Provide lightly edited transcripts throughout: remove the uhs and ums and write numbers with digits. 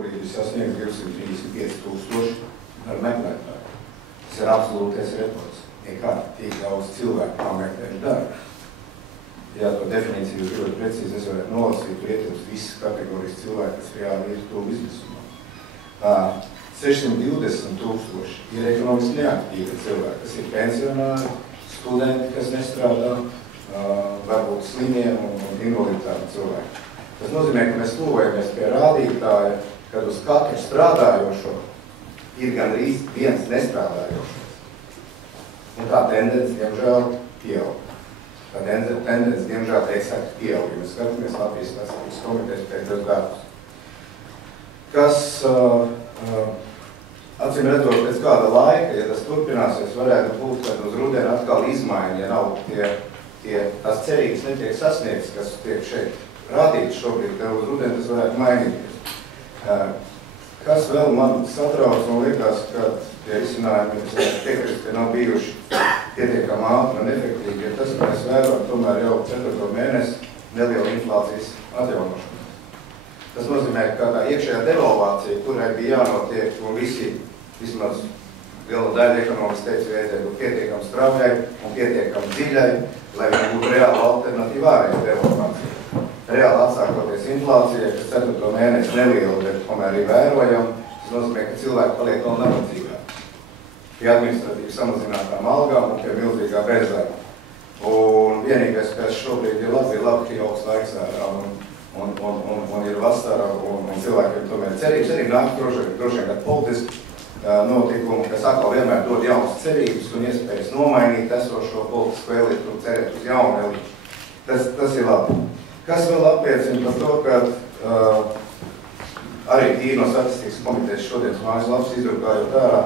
šobrīd ir sasniegts 235,000 ar meklētāju. Tas ir absolūtais rekords. Nekad tik daudz cilvēku pameklējuši darbu. Ja to definīciju jūs ļoti precīzi, es varētu nolasīt, tur ietilpst visas kategorijas cilvēki, kas reāli ir to izmisumā. 620,000 ir ekonomiski neaktīvi cilvēki, kas ir pensionāri, studenti, kas nestrādā, varbūt slimie un invaliditāti cilvēki. Tas nozīmē, ka mēs tuvojamies pie rādītāja, kad uz katru strādājošo ir gandrīz viens nestrādājošais. Un tā tendence, diemžēl, pieaug. Tā tendence, diemžēl, eksakti pieaug, ja mēs skatāmies Latvijas statistikas komitejas pēdējos gadus. Kas, acīm redzot, pēc kāda laika, ja tas turpināsies, varētu būt, kad uz rudeni atkal izmaiņa, ja nav tās cerības netiek sasniegts, kas tiek šeit rādīts šobrīd, ka uz rudeni tas varētu mainīties. Kas vēl man satrauc un liekas, ka tie risinājumi, es piekrist, ka nav bijuši pietiekami ātri un efektīvi, ja tas, ka mēs vērojam tomēr jau 4. mēnesi nelielu inflācijas atjaunošanu. Tas nozīmē, ka tā iekšējā devalvācija, kurai bija jānotiek, un visi, vismaz liela daļa ekonomikas teica, vajadzēja būt pietiekami straujai un pietiekami dziļai, lai viņi būtu reāla alternatīva ārējai devalvācija. Reāli atsākoties inflācijai, kas 4. mēnesi neliela, bet tomēr ir vērojama, tas nozīmē, ka cilvēki paliek vēl nabadzīgāk. Pie administratīvi samazinātām algām un pie milzīgā bezdarba. Un vienīgais, kas šobrīd ir labi, ka ir augsts laiks ārā un ir vasara un cilvēkiem tomēr cerības. Arī nāk droši vien kādi politiski notikumi, kas atkal vienmēr dod jaunas cerības un iespējas nomainīt esošo politisko elitu un cerēt uz jaunu elitu. Tas ir labi. Kas vēl apliecina par to, ka arī tīri no statistikas komitejas šodienas mājaslapas izdrukājot ārā,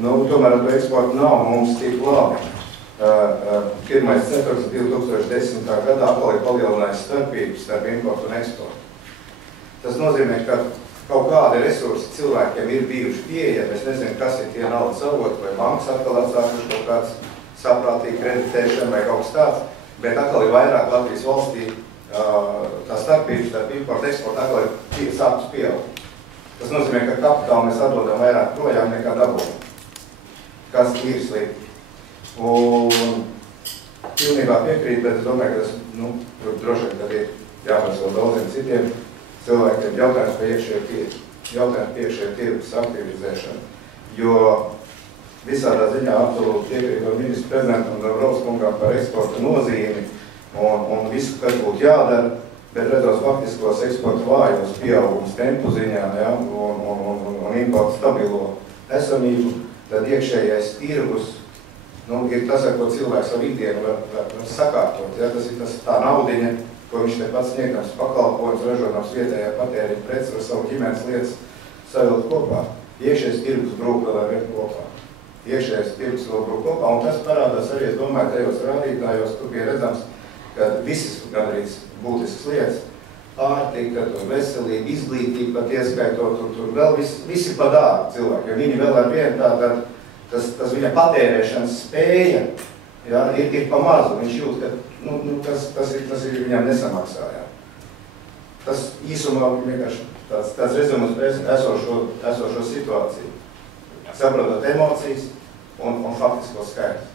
tomēr ar to eksportu nav mums tik labi. 1.4.2010. gadā atkal ir palielinājis starpības starp importu un eksportu. Tas nozīmē, ka kaut kādi resursi cilvēkiem ir bijuši pieejami. Es nezinu, kas ir tie naudas avoti, vai bankas atkal atsākuši kaut kāds saprātīgi kreditēšana vai kaut kas tāds, bet atkal ir vairāk Latvijas valstī tā starpības starp importu eksportu atkal ir sākus pieaugt. Tas nozīmē, ka kapitālu mēs atdodam vairāk projām nekā dabūjam. Kas ir slikti. Un pilnībā piekrīt, bet es domāju, ka tas, droši vien, kad ir jāprasa vēl daudziem citiem cilvēkiem jautājums par iekšējā tirgus aktivizēšanu. Jo visādā ziņā absolūti piekrīt no ministra prezidentam Dombrovskis kungam par eksporta nozīmi un visu, kas būtu jādara, bet redzot faktiskos eksporta vājos pieaugums tempu ziņā, ja, un importu stabilo esamību, tad iekšējais tirgus ir tas, ar ko cilvēks savu ikdienu var sakārtot. Ja? Tas ir tā naudiņa, ko viņš te pats sniegdams pakalpojums, ražodams vietējā patēriņa preces ar savu ģimenes lietas savilkt kopā. Iekšējais tirgus brūk vēl ar vien kopā. Iekšējais tirgus vēl brūk kopā, un tas parādās arī, es domāju, tajos rādītājos, tur bija redzams, ka visas gandrīz būtiskas lietas, pārtika, veselība, izglītība pat ieskaitot, tur vēl visi pa dārgu cilvēki, jo viņi vēl ar vienu tātad, tas viņa patērēšanas spēja, ja, ir pa mazu, viņš jūt, ka tas ir viņam nesamaksājā. Tas īsumā vienkārši tāds rezumums esošo situāciju, saprotot emocijas un faktisko skaidrs.